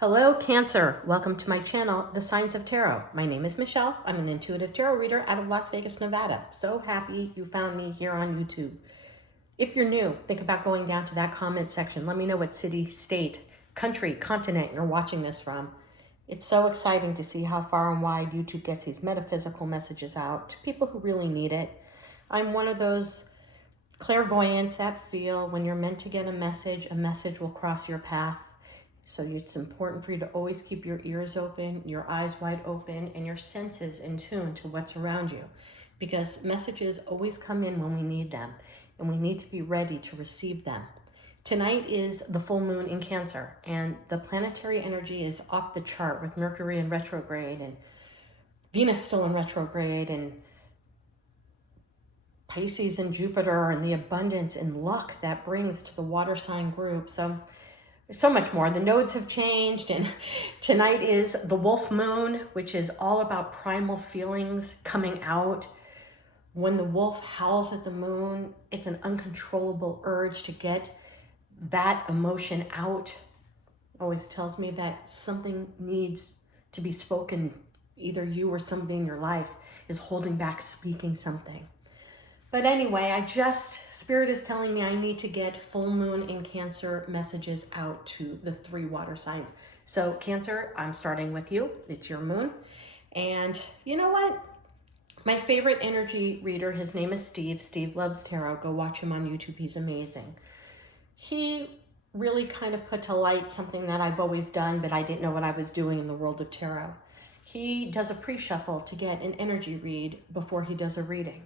Hello, Cancer. Welcome to my channel, The Signs of Tarot. My name is Michelle. I'm an intuitive tarot reader out of Las Vegas, Nevada. So happy you found me here on YouTube. If you're new, think about going down to that comment section. Let me know what city, state, country, continent you're watching this from. It's so exciting to see how far and wide YouTube gets these metaphysical messages out to people who really need it. I'm one of those clairvoyants that feel when you're meant to get a message will cross your path. So it's important for you to always keep your ears open, your eyes wide open, and your senses in tune to what's around you. Because messages always come in when we need them, and we need to be ready to receive them. Tonight is the full moon in Cancer, and the planetary energy is off the chart with Mercury in retrograde, and Venus still in retrograde, and Pisces and Jupiter, and the abundance and luck that brings to the water sign group. So much more. The nodes have changed, and tonight is the wolf moon, which is all about primal feelings coming out. When the wolf howls at the moon, it's an uncontrollable urge to get that emotion out. Always tells me that something needs to be spoken. Either you or somebody in your life is holding back speaking something. But anyway, Spirit is telling me I need to get full moon in Cancer messages out to the 3 water signs. So Cancer, I'm starting with you. It's your moon. And you know what? My favorite energy reader, his name is Steve. Steve loves tarot. Go watch him on YouTube. He's amazing. He really kind of put to light something that I've always done, but I didn't know what I was doing in the world of tarot. He does a pre-shuffle to get an energy read before he does a reading.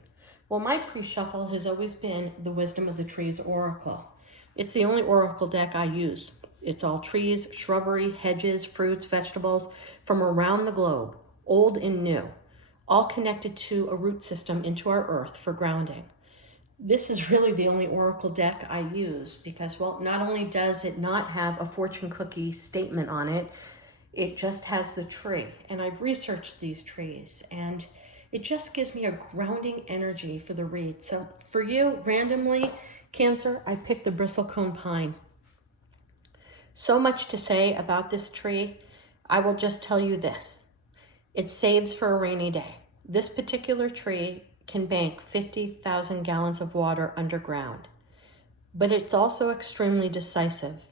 Well, my pre-shuffle has always been the Wisdom of the Trees Oracle. It's the only oracle deck I use. It's all trees, shrubbery, hedges, fruits, vegetables from around the globe, old and new, all connected to a root system into our earth for grounding. This is really the only oracle deck I use because, well, not only does it not have a fortune cookie statement on it, it just has the tree. And I've researched these trees, and it just gives me a grounding energy for the read. So for you, randomly, Cancer, I picked the Bristlecone pine. So much to say about this tree. I will just tell you this. It saves for a rainy day. This particular tree can bank 50,000 gallons of water underground, but it's also extremely decisive.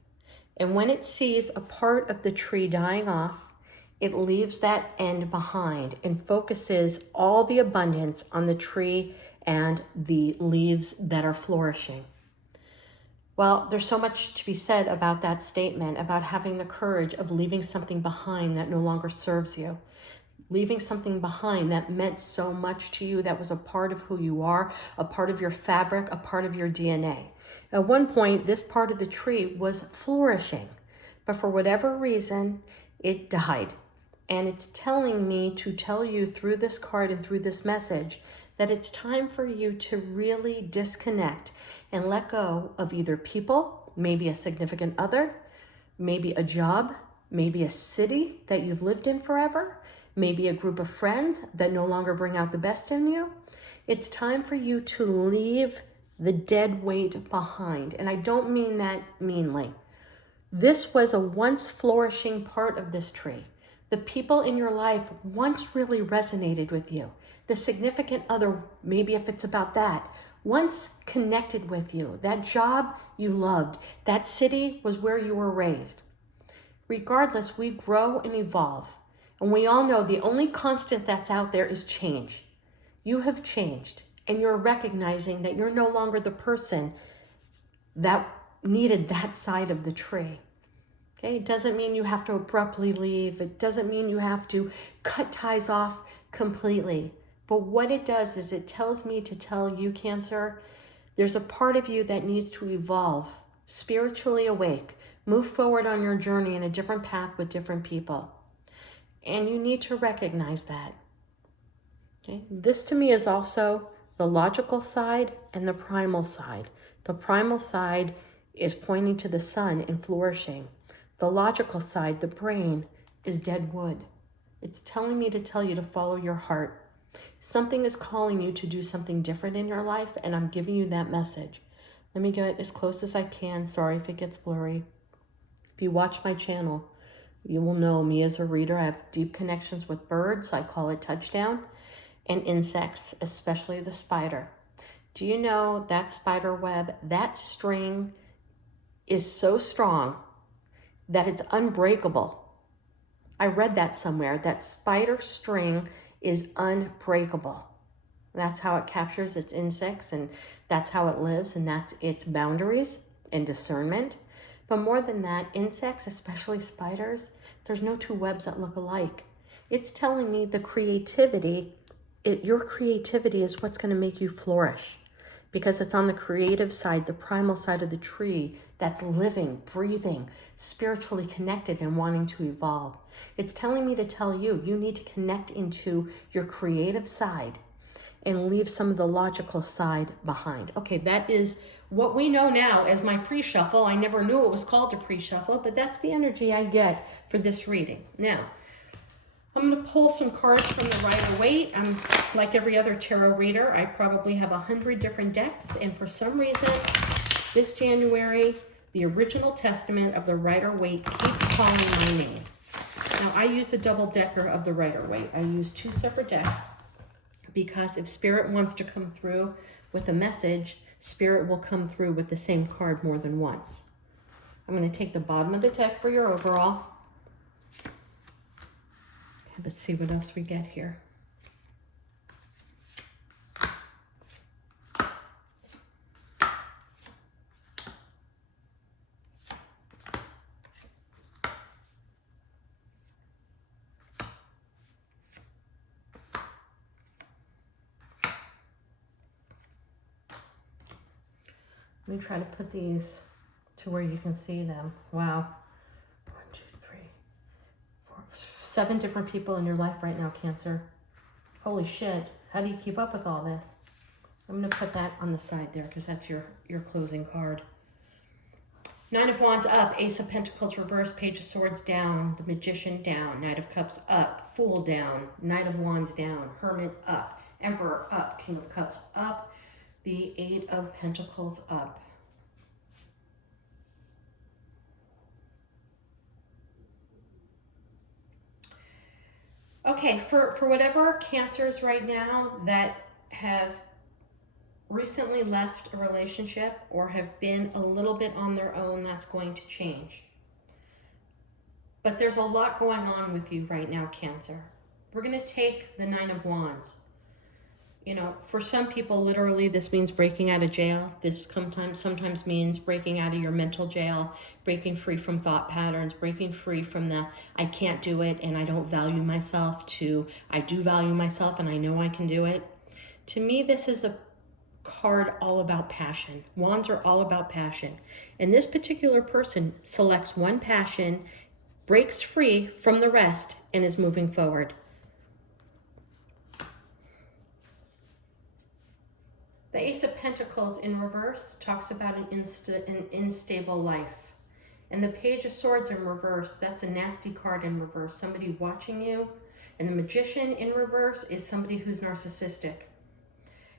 And when it sees a part of the tree dying off, it leaves that end behind and focuses all the abundance on the tree and the leaves that are flourishing. Well, there's so much to be said about that statement, about having the courage of leaving something behind that no longer serves you. Leaving something behind that meant so much to you, that was a part of who you are, a part of your fabric, a part of your DNA. At one point, this part of the tree was flourishing, but for whatever reason, it died. And it's telling me to tell you through this card and through this message that it's time for you to really disconnect and let go of either people, maybe a significant other, maybe a job, maybe a city that you've lived in forever, maybe a group of friends that no longer bring out the best in you. It's time for you to leave the dead weight behind. And I don't mean that meanly. This was a once flourishing part of this tree. The people in your life once really resonated with you. The significant other, maybe if it's about that, once connected with you. That job you loved. That city was where you were raised. Regardless, we grow and evolve. And we all know the only constant that's out there is change. You have changed, and you're recognizing that you're no longer the person that needed that side of the tree. Okay, it doesn't mean you have to abruptly leave. It doesn't mean you have to cut ties off completely. But what it does is it tells me to tell you, Cancer, there's a part of you that needs to evolve, spiritually awake, move forward on your journey in a different path with different people. And you need to recognize that. Okay? This to me is also the logical side and the primal side. The primal side is pointing to the sun and flourishing. The logical side, the brain, is dead wood. It's telling me to tell you to follow your heart. Something is calling you to do something different in your life, and I'm giving you that message. Let me get as close as I can. Sorry if it gets blurry. If you watch my channel, You will know me as a reader. I have deep connections with birds. I call it touchdown. And insects, especially the spider. Do you know that spider web, that string is so strong that it's unbreakable? I read that somewhere, that spider string is unbreakable. That's how it captures its insects, and that's how it lives, and that's its boundaries and discernment. But more than that, insects, especially spiders, there's no two webs that look alike. It's telling me the creativity, your creativity is what's going to make you flourish, because it's on the creative side, the primal side of the tree that's living, breathing, spiritually connected and wanting to evolve. It's telling me to tell you, you need to connect into your creative side and leave some of the logical side behind. Okay, that is what we know now as my pre-shuffle. I never knew it was called a pre-shuffle, but that's the energy I get for this reading. Now, I'm going to pull some cards from the Rider-Waite. I'm like every other tarot reader. I probably have 100 different decks, and for some reason, this January, the original testament of the Rider-Waite keeps calling my name. Now, I use a double-decker of the Rider-Waite. I use 2 separate decks, because if Spirit wants to come through with a message, Spirit will come through with the same card more than once. I'm going to take the bottom of the deck for your overall. Let's see what else we get here. Let me try to put these to where you can see them. Wow. 1, 2, 3, 4, 7 different people in your life right now, Cancer. Holy shit. How do you keep up with all this? I'm going to put that on the side there because that's your closing card. 9 of Wands up, Ace of Pentacles reverse, Page of Swords down, the Magician down, Knight of Cups up, Fool down, Knight of Wands down, Hermit up, Emperor up, King of Cups up, the 8 of Pentacles up. Okay, for whatever Cancers right now that have recently left a relationship or have been a little bit on their own, that's going to change. But there's a lot going on with you right now, Cancer. We're going to take the 9 of Wands. You know, for some people, literally, this means breaking out of jail. This sometimes means breaking out of your mental jail, breaking free from thought patterns, breaking free from the I can't do it and I don't value myself to I do value myself and I know I can do it. To me, this is a card all about passion. Wands are all about passion. And this particular person selects one passion, breaks free from the rest, and is moving forward. The Ace of Pentacles in reverse talks about an unstable life. And the Page of Swords in reverse, that's a nasty card in reverse. Somebody watching you. And the Magician in reverse is somebody who's narcissistic.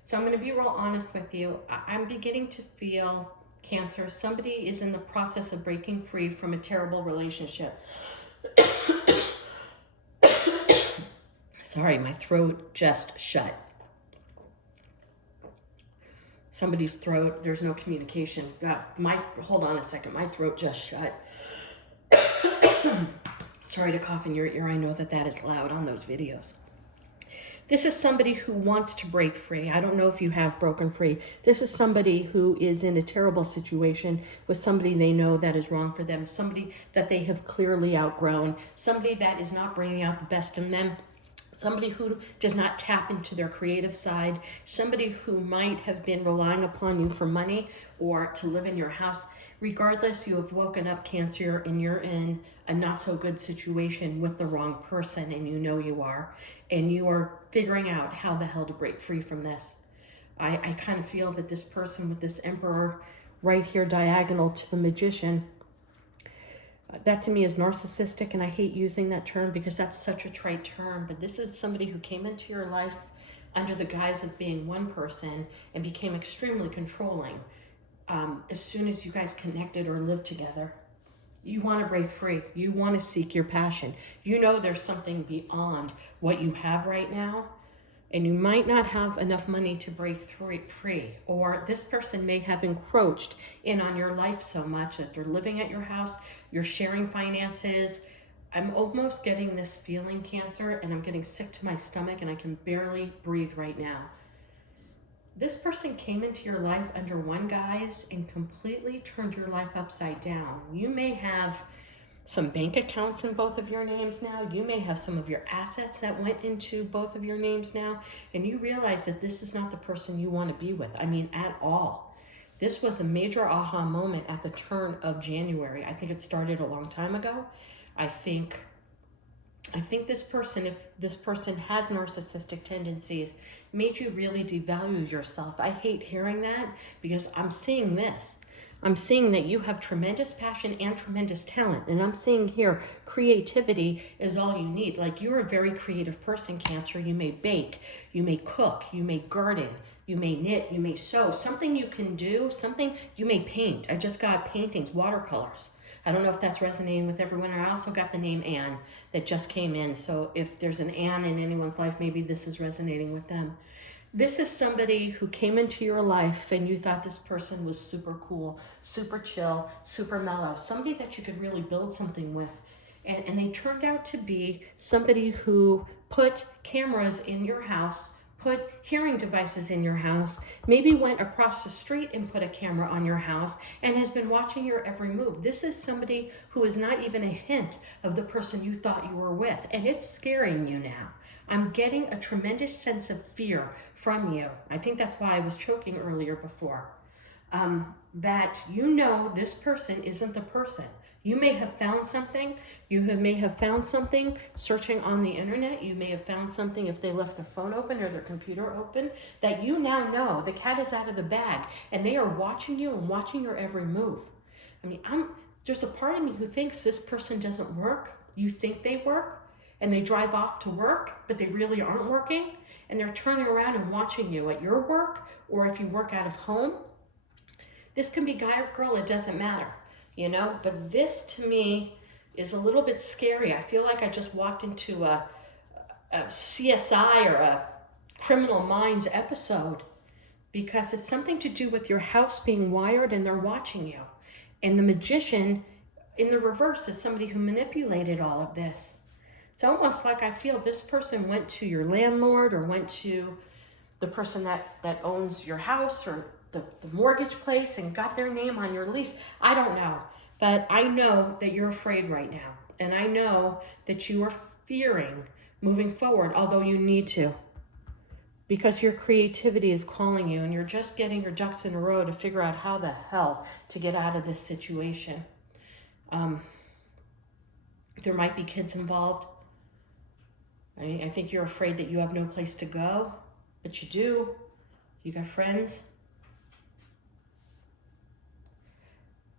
So I'm going to be real honest with you. I'm beginning to feel, Cancer, somebody is in the process of breaking free from a terrible relationship. Sorry, my throat just shut. Somebody's throat, there's no communication. God, hold on a second, my throat just shut. Sorry to cough in your ear, I know that is loud on those videos. This is somebody who wants to break free. I don't know if you have broken free. This is somebody who is in a terrible situation with somebody they know that is wrong for them, somebody that they have clearly outgrown, somebody that is not bringing out the best in them, somebody who does not tap into their creative side, somebody who might have been relying upon you for money or to live in your house. Regardless, you have woken up, Cancer, and you're in a not so good situation with the wrong person, and you know you are. And you are figuring out how the hell to break free from this. I kind of feel that this person with this Emperor right here diagonal to the Magician, that to me is narcissistic, and I hate using that term because that's such a trite term, but this is somebody who came into your life under the guise of being one person and became extremely controlling as soon as you guys connected or lived together. You want to break free. You want to seek your passion. You know there's something beyond what you have right now, and you might not have enough money to break free. Or this person may have encroached in on your life so much that they're living at your house, you're sharing finances. I'm almost getting this feeling, Cancer, and I'm getting sick to my stomach and I can barely breathe right now. This person came into your life under one guise and completely turned your life upside down. You may have some bank accounts in both of your names now. You may have some of your assets that went into both of your names now, and you realize that this is not the person you want to be with. I mean, at all. This was a major aha moment at the turn of January. I think it started a long time ago. I think this person, if this person has narcissistic tendencies, made you really devalue yourself. I hate hearing that because I'm seeing this. I'm seeing that you have tremendous passion and tremendous talent. And I'm seeing here, creativity is all you need. Like, you're a very creative person, Cancer. You may bake, you may cook, you may garden, you may knit, you may sew. Something you can do, something you may paint. I just got paintings, watercolors. I don't know if that's resonating with everyone. I also got the name Anne that just came in. So if there's an Anne in anyone's life, maybe this is resonating with them. This is somebody who came into your life and you thought this person was super cool, super chill, super mellow, somebody that you could really build something with. And they turned out to be somebody who put cameras in your house, put hearing devices in your house, maybe went across the street and put a camera on your house and has been watching your every move. This is somebody who is not even a hint of the person you thought you were with, and it's scaring you now. I'm getting a tremendous sense of fear from you. I think that's why I was choking earlier before. That you know this person isn't the person. You may have found something. May have found something searching on the internet. You may have found something if they left their phone open or their computer open, that you now know the cat is out of the bag and they are watching you and watching your every move. I mean, there's a part of me who thinks this person doesn't work. You think they work and they drive off to work, but they really aren't working. And they're turning around and watching you at your work, or if you work out of home. This can be guy or girl, it doesn't matter, you know? But this to me is a little bit scary. I feel like I just walked into a CSI or a Criminal Minds episode, because it's something to do with your house being wired and they're watching you. And the magician in the reverse is somebody who manipulated all of this. It's almost like I feel this person went to your landlord or went to the person that owns your house or the mortgage place and got their name on your lease. I don't know, but I know that you're afraid right now. And I know that you are fearing moving forward, although you need to, because your creativity is calling you and you're just getting your ducks in a row to figure out how the hell to get out of this situation. There might be kids involved. I think you're afraid that you have no place to go, but you do. You got friends.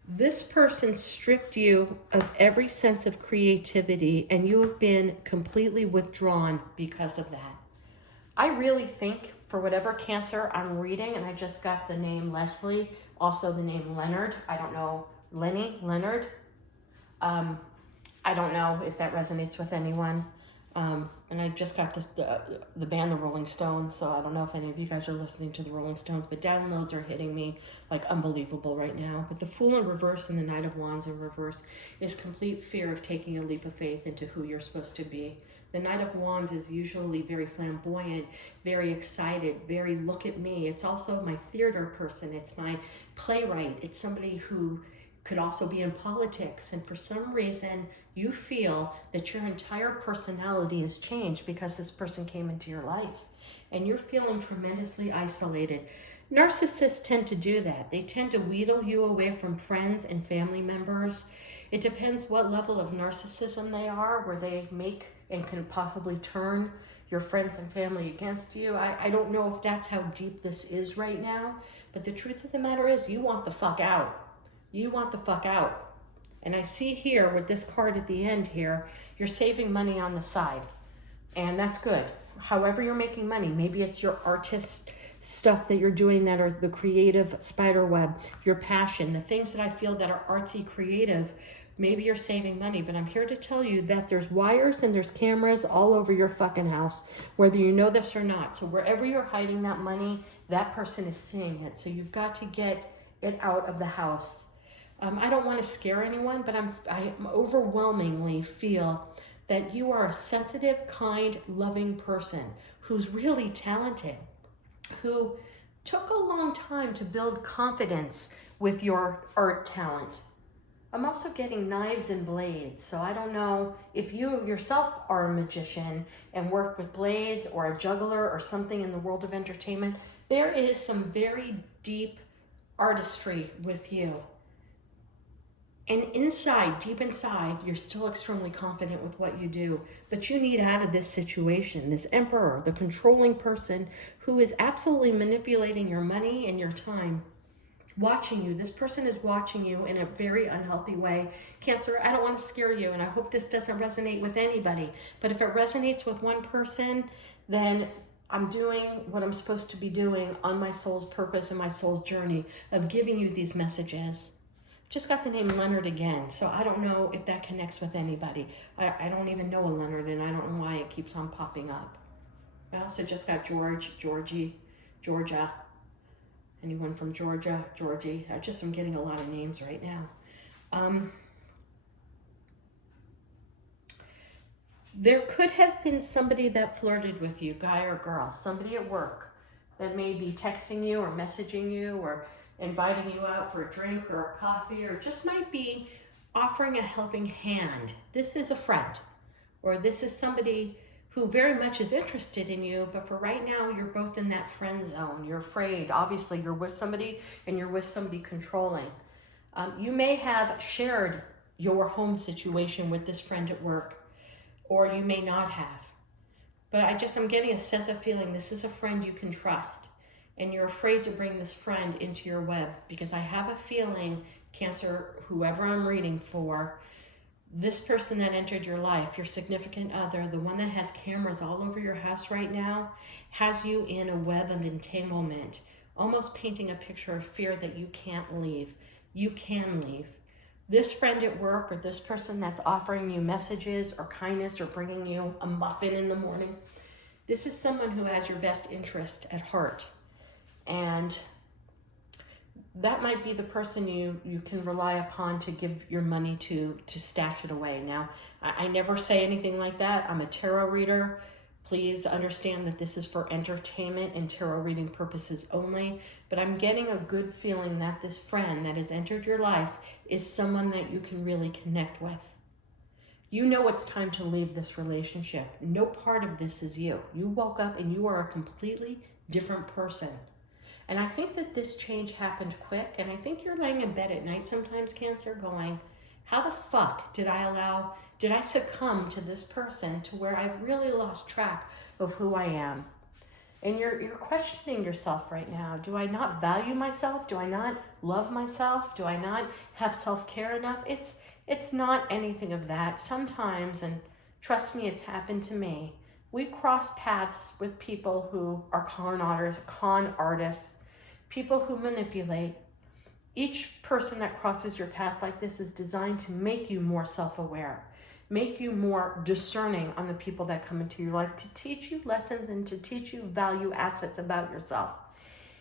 This person stripped you of every sense of creativity, and you have been completely withdrawn because of that. I really think, for whatever Cancer I'm reading, and I just got the name Leslie, also the name Leonard. I don't know, Leonard. I don't know if that resonates with anyone. And I just got the band The Rolling Stones, so I don't know if any of you guys are listening to the Rolling Stones, but downloads are hitting me like unbelievable right now. But the Fool in reverse and the Knight of Wands in reverse is complete fear of taking a leap of faith into who you're supposed to be. The Knight of Wands is usually very flamboyant, very excited, very look at me. It's also my theater person. It's my playwright. It's somebody who could also be in politics. And for some reason, you feel that your entire personality has changed because this person came into your life. And you're feeling tremendously isolated. Narcissists tend to do that. They tend to wheedle you away from friends and family members. It depends what level of narcissism they are, where they make and can possibly turn your friends and family against you. I don't know if that's how deep this is right now, but the truth of the matter is you want the fuck out. You want the fuck out. And I see here with this card at the end here, you're saving money on the side. And that's good. However you're making money, maybe it's your artist stuff that you're doing that are the creative spider web, your passion, the things that I feel that are artsy creative, Maybe you're saving money, but I'm here to tell you that there's wires and there's cameras all over your fucking house, whether you know this or not. So wherever you're hiding that money, that person is seeing it. So you've got to get it out of the house. I don't want to scare anyone, but I overwhelmingly feel that you are a sensitive, kind, loving person who's really talented, who took a long time to build confidence with your art talent. I'm also getting knives and blades, so I don't know if you yourself are a magician and work with blades or a juggler or something in the world of entertainment. There is some very deep artistry with you. And inside, deep inside, you're still extremely confident with what you do. But you need out of this situation, this emperor, the controlling person who is absolutely manipulating your money and your time. Watching you. This person is watching you in a very unhealthy way. Cancer, I don't want to scare you, and I hope this doesn't resonate with anybody. But if it resonates with one person, then I'm doing what I'm supposed to be doing on my soul's purpose and my soul's journey of giving you these messages. Just got the name Leonard again, so I don't know if that connects with anybody. I don't even know a Leonard, and I don't know why it keeps on popping up. I also just got George, Georgie, Georgia. Anyone from Georgia, Georgie? I'm getting a lot of names right now. There could have been somebody that flirted with you, guy or girl, somebody at work that may be texting you or messaging you or inviting you out for a drink or a coffee, or just might be offering a helping hand. This is a friend, or this is somebody who very much is interested in you, but for right now, you're both in that friend zone. You're afraid. Obviously, you're with somebody and you're with somebody controlling. You may have shared your home situation with this friend at work, or you may not have. But I'm getting a sense of feeling this is a friend you can trust. And you're afraid to bring this friend into your web, because I have a feeling, Cancer, whoever I'm reading for, this person that entered your life, your significant other, the one that has cameras all over your house right now, has you in a web of entanglement, almost painting a picture of fear that you can't leave. You can leave. This friend at work, or this person that's offering you messages or kindness or bringing you a muffin in the morning, this is someone who has your best interest at heart. And that might be the person you can rely upon to give your money to stash it away. Now, I never say anything like that. I'm a tarot reader. Please understand that this is for entertainment and tarot reading purposes only. But I'm getting a good feeling that this friend that has entered your life is someone that you can really connect with. You know it's time to leave this relationship. No part of this is you. You woke up and you are a completely different person. And I think that this change happened quick, and I think you're laying in bed at night sometimes, Cancer, going, how the fuck did I succumb to this person to where I've really lost track of who I am? And you're questioning yourself right now. Do I not value myself? Do I not love myself? Do I not have self-care enough? It's not anything of that. Sometimes, and trust me, it's happened to me, we cross paths with people who are con artists, people who manipulate. Each person that crosses your path like this is designed to make you more self-aware, make you more discerning on the people that come into your life, to teach you lessons and to teach you value assets about yourself.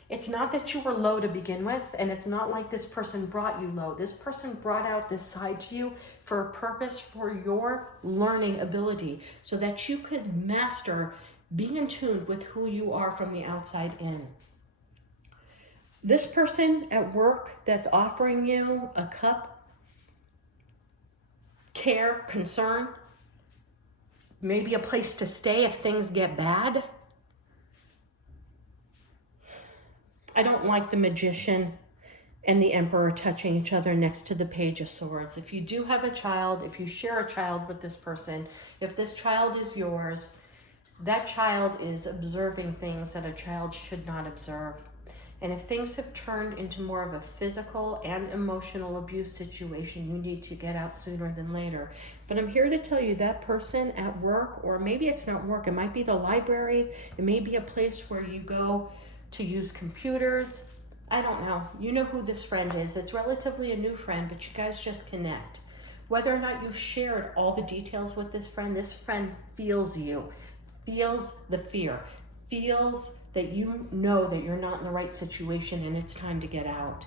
It's not that you were low to begin with, and it's not like this person brought you low. This person brought out this side to you for a purpose, for your learning ability, so that you could master being in tune with who you are from the outside in. This person at work that's offering you a cup, care, concern, maybe a place to stay if things get bad. I don't like the Magician and the Emperor touching each other next to the Page of Swords. If you do have a child, if you share a child with this person, if this child is yours, that child is observing things that a child should not observe. And if things have turned into more of a physical and emotional abuse situation, you need to get out sooner than later. But I'm here to tell you that person at work, or maybe it's not work, it might be the library, it may be a place where you go to use computers. I don't know. You know who this friend is. It's relatively a new friend, but you guys just connect. Whether or not you've shared all the details with this friend feels you, feels the fear, feels that you know that you're not in the right situation and it's time to get out.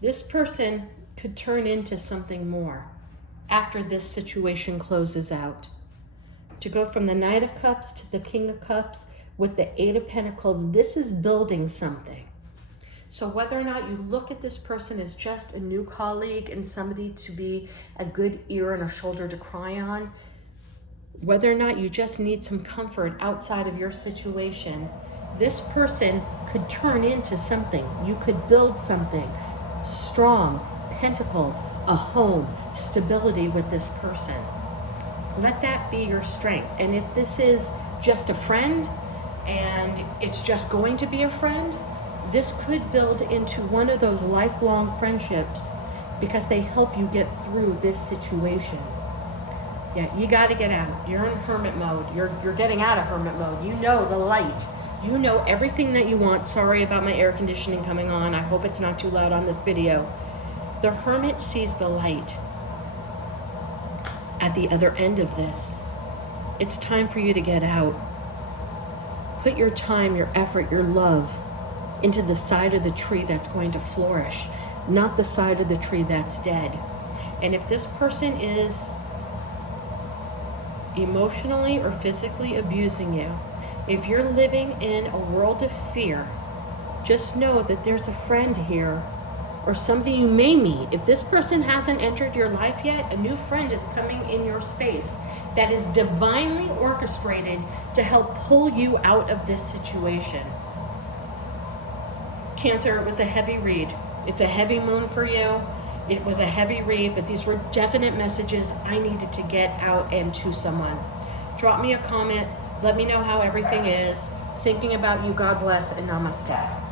This person could turn into something more after this situation closes out. To go from the Knight of Cups to the King of Cups with the Eight of Pentacles, this is building something. So whether or not you look at this person as just a new colleague and somebody to be a good ear and a shoulder to cry on, whether or not you just need some comfort outside of your situation, this person could turn into something. You could build something strong, pentacles, a home, stability with this person. Let that be your strength. And if this is just a friend and it's just going to be a friend, this could build into one of those lifelong friendships because they help you get through this situation. Yeah, you got to get out. You're in hermit mode. You're getting out of hermit mode. You know the light. You know everything that you want. Sorry about my air conditioning coming on. I hope it's not too loud on this video. The hermit sees the light at the other end of this. It's time for you to get out. Put your time, your effort, your love into the side of the tree that's going to flourish, not the side of the tree that's dead. And if this person is emotionally or physically abusing you, if you're living in a world of fear, just know that there's a friend here or somebody you may meet. If this person hasn't entered your life yet, a new friend is coming in your space that is divinely orchestrated to help pull you out of this situation. Cancer, it was a heavy read. It's a heavy moon for you. It was a heavy read, but these were definite messages I needed to get out and to someone. Drop me a comment. Let me know how everything is. Thinking about you. God bless and namaste.